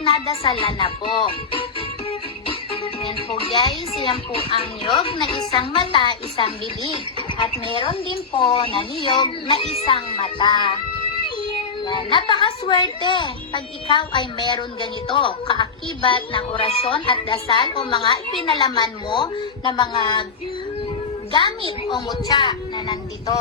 nadasalan na po. Yan po guys, yan po ang niyog na isang mata, isang bibig. At meron din po na niyog na isang mata. Yan, napakaswerte pag ikaw ay meron ganito, kaakibat ng orasyon at dasal o mga ipinalaman mo na mga gamit o mutya na nandito.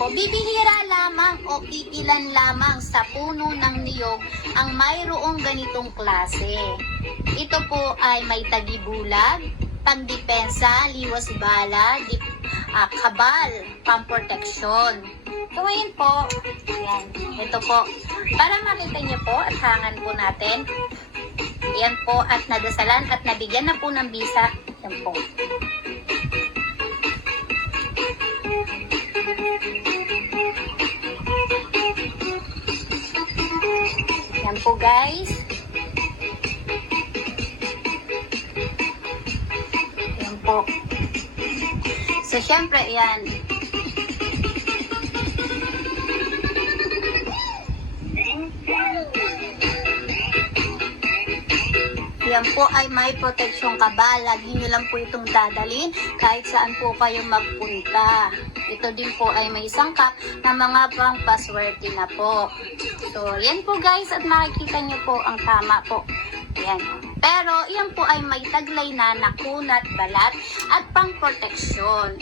Po, bibihira lamang o iilan lamang sa puno ng niyog ang mayroong ganitong klase. Ito po ay may tagibulag, pandepensa, liwas bala, dip, ah, kabal, pamproteksyon. So po, yan, ito po, para makita niyo po at hangan po natin, yan po at nadasalan at nabigyan na po ng bisa, yan po. Yan po guys. Yan po. So, syempre, yan. Yan po ay may proteksyon kabal. Lagi nyo lang po itong dadalhin kahit saan po kayo magpunta. Ito din po ay may sangkap na mga pang paswerte na po. So, yan po guys at makikita nyo po ang tama po. Yan. Pero, yan po ay may taglay na nakunat, balat at pang proteksyon.